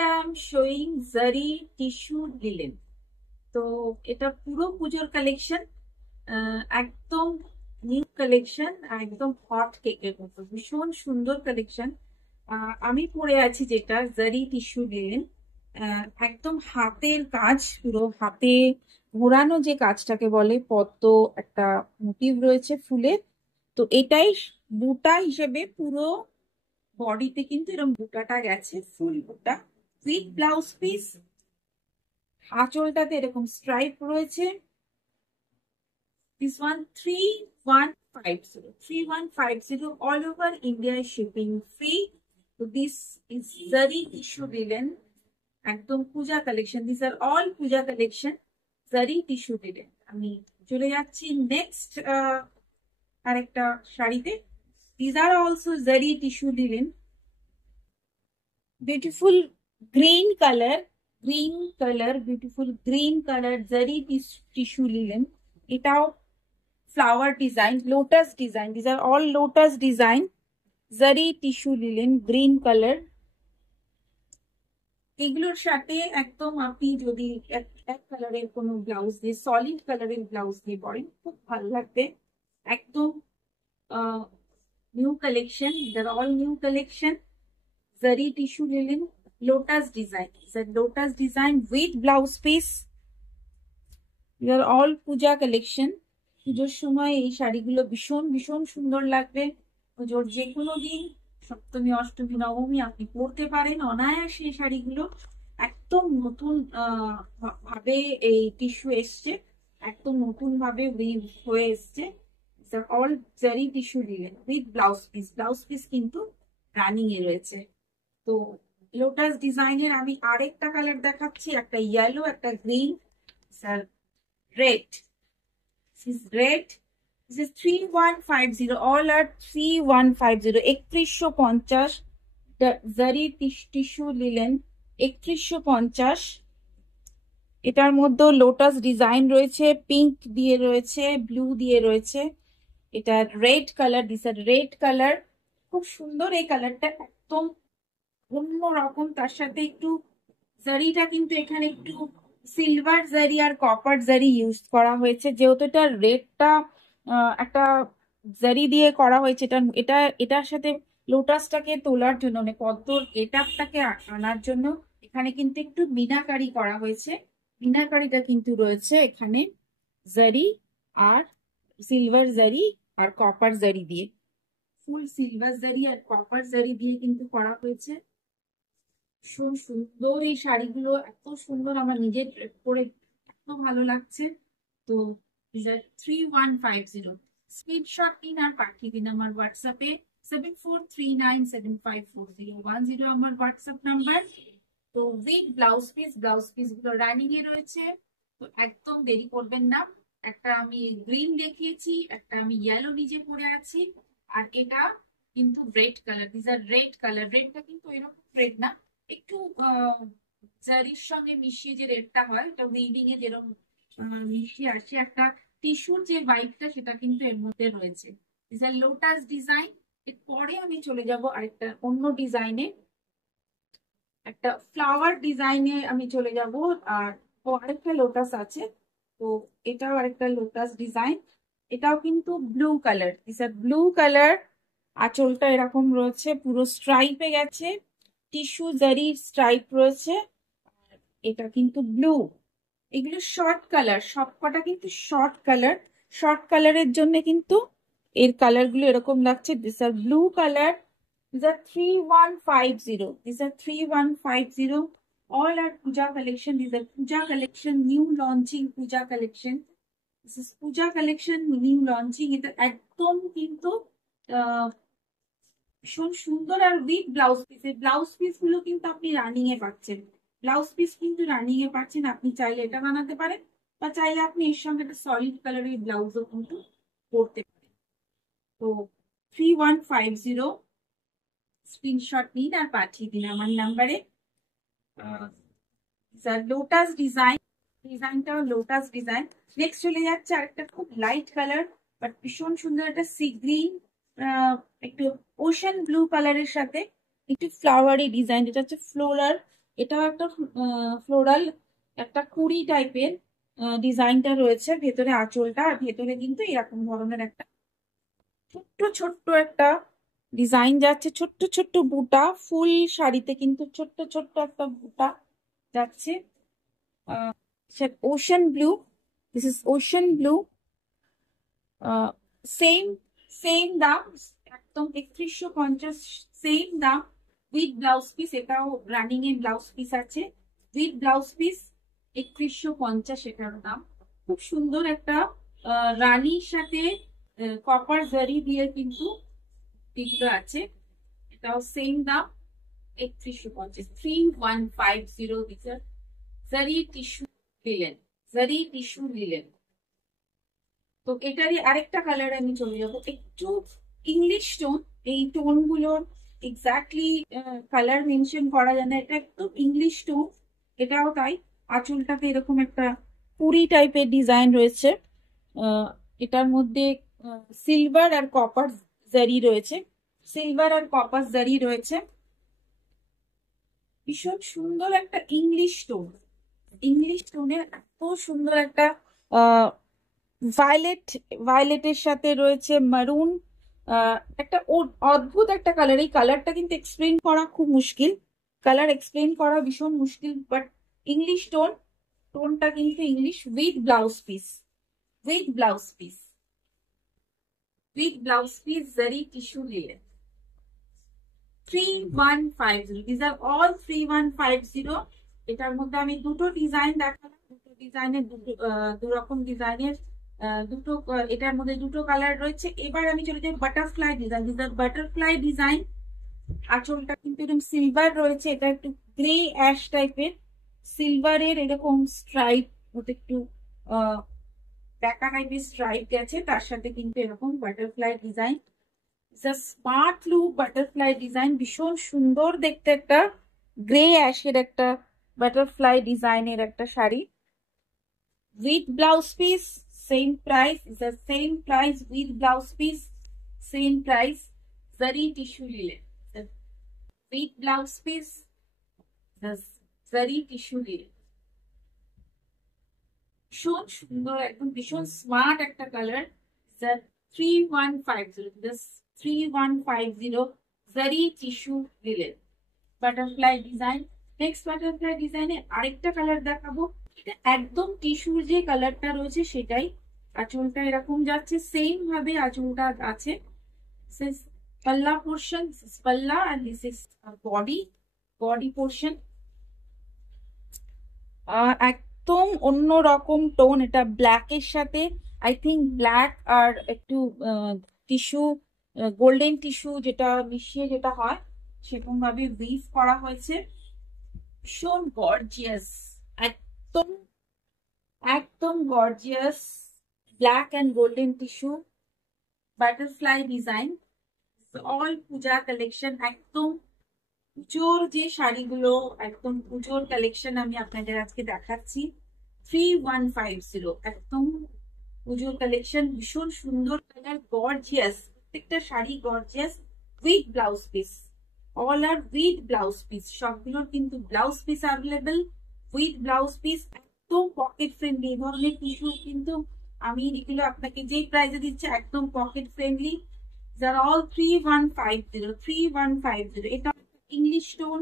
I am showing Zari tissue linen. তো এটা পুরো পুজোর কালেকশন, একদম নিউ কালেকশন, একদম হট কেকের মতো ভীষণ সুন্দর কালেকশন। আমি পরে আছি যেটা জারি টিস্যু লিনেন, একদম হাতের কাজ, পুরো হাতে ঘোরানো যে কাজটাকে বলে, পদ্ম একটা মোটিভ রয়েছে ফুলের। তো এটাই বুটা হিসেবে পুরো বডিতে কিন্তু এরকম বুটাটা গেছে, ফুল বুটা উইথ ব্লাউজ পিস। আঁচলটাতে এরকম স্ট্রাইপ রয়েছে। This one 3150, 3150 all over India is shipping free. So this is Zari tissue linen, একদম puja collection. These are all puja collection, Zari tissue linen। আমি চলে যাচ্ছি নেক্সট আরেকটা শাড়িতে। These are also Zari tissue linen, beautiful green color, beautiful green color Zari tissue linen। এটাও flower design, lotus design, these are all lotus design, Zari tissue linen, green color। এগুলোর সাথে একদম আপনি যদি এক কালারের কোনো ব্লাউজ দিয়ে, সলিড কালারের ব্লাউজ দিয়ে পরেন, খুব ভালো লাগবে। একদম new collection, these are all new collection, Zari tissue linen, lotus design, it's a lotus design with blouse piece। these are all puja collection। পুজোর সময় এই শাড়িগুলো ভীষণ ভীষণ সুন্দর লাগবে। পুজোর যে কোনো দিন, সপ্তমী, অষ্টমী, নবমী আপনি পরতে পারেন অনায়াসে। এই শাড়িগুলো একদম নতুন ভাবে এই টিস্যু এসছে, একদম নতুন ভাবে উইভ হয়ে এসছে। অল জারি tissue linen with blouse piece, blouse piece কিন্তু রানিং এ রয়েছে। তো লোটাস ডিজাইনের আমি আরেকটা কালার দেখাচ্ছি, একটা ইয়েলো, একটা green, sir red. This is red. This is 3150, all are 3150, 3150, the Zari tissue linen 3150। এটার মধ্যে লোটাস ডিজাইন রয়েছে, পিঙ্ক দিয়ে রয়েছে, ব্লু দিয়ে রয়েছে। এটা red colour, this are red colour, খুব সুন্দর এই কালারটা, একদম অন্য রকম। তার সাথে একটু জারিটা কিন্তু এখানে একটু সিলভার জারি আর কপার জারি ইউজ করা হয়েছে, যেহেতু এটা রেডটা একটা জারি দিয়ে করা হয়েছে। এটা এটা এটার সাথে লোটাসটাকে তোলার জন্য, মানে পদ্মর গেটআপটাকে আনার জন্য এখানে কিন্তু একটু মিনাকারি করা হয়েছে। মিনাকারিটা কিন্তু রয়েছে এখানে জারি আর সিলভার জারি আর কপার জারি দিয়ে, ফুল সিলভার জারি আর কপার জারি দিয়ে কিন্তু করা হয়েছে। ভীষণ সুন্দর এই শাড়িগুলো, এত সুন্দর, আমার নিজের পরে এত ভালো লাগছে। তো 3150, স্ক্রিনশট নিন আর পাঠিয়ে দিন আমার হোয়াটসঅ্যাপে। 7439754010 আমার হোয়াটসঅ্যাপ নাম্বার। তো with blouse piece, blouse piece গুলো রানিং এ রয়েছে, তো একদম দেরি করবেন না। একটা আমি গ্রিন দেখিয়েছি, একটা আমি ইয়েলো নিজে পরে আছি, আর এটা কিন্তু red colour. This are red colour, রেডটা কিন্তু এরকম রেড না, একটু জারির সঙ্গে মিশিয়ে যে রেডটা হয়, এটা উইভিং এ যেরকম মিশিয়ে আসে, একটা টিস্যুর যে হোয়াইটটা সেটা কিন্তু এর মধ্যে রয়েছে। This are lotus design. এরপরে আমি চলে যাব আরেকটা অন্য ডিজাইনে, একটা ফ্লাওয়ার ডিজাইনে আমি চলে যাব। আর আরেকটা লোটাস আছে, তো এটাও আরেকটা লোটাস ডিজাইন। এটাও কিন্তু blue colour, this are blue colour. আঁচলটা এরকম রয়েছে, পুরো স্ট্রাইপে গেছে, টিস্যু জারির স্ট্রাইপ রয়েছে। এটা কিন্তু ব্লু। এগুলো শর্ট কালার, সবকটা কিন্তু শর্ট কালার। শর্ট কালারের জন্য কিন্তু এর কালার গুলো এরকম লাগছে। This are blue colour, this are 3150, this are 3150, all are puja collection, these are puja collection, new launching puja collection, this is puja collection new launching। এটা একদম কিন্তু ভীষণ সুন্দর, আর উইথ ব্লাউজ পিস। এই ব্লাউজ পিস গুলো কিন্তু আপনি running এ পাচ্ছেন, ব্লাউজ পিস কিন্তু রানিং এ পাচ্ছেন। আপনি চাইলে এটা বানাতে পারেন, বা চাইলে আপনি এর সঙ্গে একটা সলিড কালারের ব্লাউজও কিন্তু পরতে পারেন। তো 3150, স্ক্রিনশট নিন আর পাঠিয়ে দিন আমার নাম্বারে। লোটাস ডিজাইন, ডিজাইনটা লোটাস ডিজাইন। নেক্সট চলে যাচ্ছে আরেকটা খুব লাইট কালার বাট ভীষণ সুন্দর, একটা সি গ্রিন, একটু ওশান ব্লু কালারের সাথে একটু ফ্লাওয়ারি ডিজাইন। এটা হচ্ছে ফ্লোরাল, এটাও একটা ফ্লোরাল একটা কুড়ি টাইপের ডিজাইনটা রয়েছে ভেতরে আঁচলটা, আর ভেতরে কিন্তু এরকম ধরনের একটা ছোট্ট ছোট্ট একটা ডিজাইন যাচ্ছে, ছোট্ট ছোট্ট বুটা, ফুল শাড়িতে কিন্তু ছোট্ট ছোট্ট একটা বুটা যাচ্ছে। Ocean blue, this is ocean blue. Same same দাম, একদম 3150 সেম দাম উইথ ব্লাউজ পিস। এটাও রানিং এর ব্লাউজ পিস আছে, উইথ ব্লাউজ পিস 3150 এটার দাম। খুব সুন্দর একটা রানীর সাথে কপার জারি দিয়ে কিন্তু টিকলো আছে, এটাও সেম দাম 3150, 3150। জারি টিস্যু লিলেন, জারি টিস্যু লিলেন। তো এটারই আরেকটা কালার আমি চলে যাবো, একটু ইংলিশ টোন। এই টোন গুলোর এক্স্যাক্টলি কালার মেনশন করা যায় না, এটা একটু ইংলিশ টোন। এটাও তাই, আঁচলটাতে এরকম একটা পুরি টাইপের ডিজাইন রয়েছে। এটার মধ্যে সিলভার আর কপার জারি রয়েছে, সিলভার আর কপার জারি রয়েছে। ভীষণ সুন্দর একটা ইংলিশ টোন, ইংলিশ টোনের এত সুন্দর একটা ভায়োলেট, ভায়োলেটের সাথে রয়েছে মারুন, একটা অদ্ভুত একটা কালার। এই কালারটা কিন্তু এক্সপ্লেন করা খুব মুশকিল, কালার এক্সপ্লেন করা ভীষণ মুশকিল, বাট ইংলিশ টোন, টোনটা কিন্তু English. With blouse piece, with blouse piece, with blouse piece zari tissue linen. 3150, this are all 3150। এটার মধ্যে আমি দুটো ডিজাইন দেখালাম, দুটো ডিজাইনের দু রকম ডিজাইনের দুটো, এটার মধ্যে দুটো কালার রয়েছে। এবার আমি চলে যাই butterfly design, this are butterfly design. আঁচলটা কিন্তু এরকম সিলভার রয়েছে, এটা একটু গ্রে অ্যাশ টাইপের, সিলভারের এরকম স্ট্রাইপ, ওটা একটু প্যাকা টাইপের স্ট্রাইপ গেছে, তার সাথে কিন্তু এরকম butterfly design. Smart look butterfly design, ভীষণ সুন্দর দেখতে একটা গ্রে অ্যাশের একটা বাটারফ্লাই ডিজাইনের একটা sari. With blouse piece same price, the same price with blouse piece same price, zari tissue linen. With blouse piece zari tissue linen. ভীষণ সুন্দর, একদম ভীষণ স্মার্ট একটা কালার। 3150, this 3150 জারি tissue linen butterfly design. Next butterfly ডিজাইনে আরেকটা কালার দেখাবো, এটা একদম টিস্যুর যে কালারটা রয়েছে সেটাই। আঁচলটা এরকম যাচ্ছে, সেম ভাবে আঁচলটা আছে। পাল্লা পোর্শন, পাল্লা, and this is body, body portion. একদম অন্য রকম টোন, এটা ব্ল্যাকের সাথে, আই থিঙ্ক ব্ল্যাক আর একটু টিস্যু, গোল্ডেন টিস্যু যেটা মিশিয়ে যেটা হয়, সেরকম ভাবে উইভ করা হয়েছে। ভীষণ গর্জিয়াস, একদম একদম gorgeous, black and golden tissue butterfly design, all Puja collection. একদম পুজোর যে শাড়িগুলো, একদম পুজোর কালেকশন আমি আপনাদের আজকে দেখাচ্ছি। 3150, একদম পুজোর কালেকশন, ভীষণ সুন্দর কালার, গর্জিয়াস, প্রত্যেকটা sari gorgeous. With blouse piece, all are with blouse piece, সবগুলোর কিন্তু blouse piece available with blouse piece. একদম পকেট ফ্রেন্ডলি, এই ধরনের টিস্যু কিন্তু আমি এগুলো আপনাকে যেই প্রাইসে দিচ্ছি একদম পকেট ফ্রেন্ডলি। যারা অল 3150, 3150। এটা ইংলিশ টোন,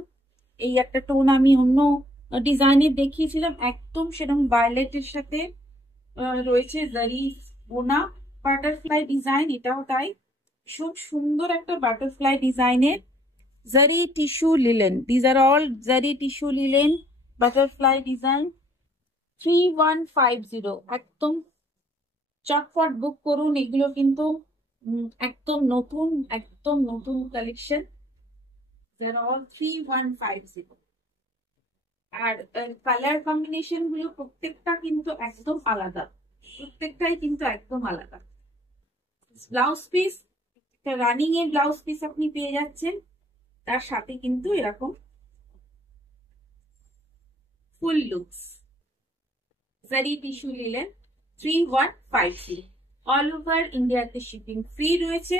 এই একটা টোন আমি অন্য ডিজাইনে দেখিয়েছিলাম, একদম সেরকম ভায়োলেটের সাথে রয়েছে জারি বোনা বাটারফ্লাই ডিজাইন, এটাও তাই। খুব সুন্দর একটা বাটারফ্লাই ডিজাইনের জারি tissue linen, these are all জারি টিস্যু লিলেন বাটারফ্লাই ডিজাইন। 3150, একদম চটপট বুক করুন, এগুলো কিন্তু একদম নতুন, একদম নতুন কালেকশন। They're all 3150। আর কালার কম্বিনেশন গুলো প্রত্যেকটা কিন্তু একদম আলাদা, প্রত্যেকটাই কিন্তু একদম আলাদা। ব্লাউজ পিস, একটা রানিং এর ব্লাউজ পিস আপনি পেয়ে যাচ্ছেন, তার সাথে কিন্তু এরকম ফুল লুকস। জারি টিস্যু নিলেন 3150, অল ওভার ইন্ডিয়াতে শিপিং ফ্রি রয়েছে।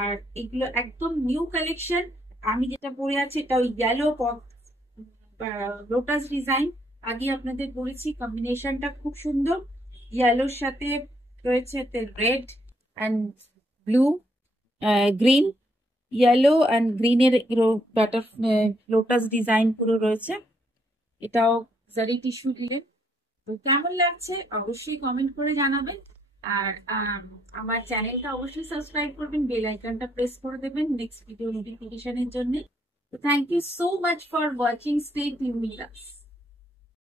আর এগুলো একদম নিউ কালেকশন। আমি যেটা পরে আছি এটা ওই ইয়েলো লোটাস ডিজাইন আগে আপনাদের বলেছি, কম্বিনেশনটা খুব সুন্দর। ইয়েলোর সাথে রয়েছে red and blue, green, yellow and গ্রিনের ব্যাটার লোটাস ডিজাইন পুরো রয়েছে। এটাও জারি টিস্যু দিলেন। তো কেমন লাগছে অবশ্যই কমেন্ট করে জানাবেন। আর আমার চ্যানেলটা অবশ্যই সাবস্ক্রাইব করবেন, বেল আইকনটা প্রেস করে দেবেন নেক্সট ভিডিও নোটিফিকেশনের জন্য। তো thank you so much for watching, stay tune with us.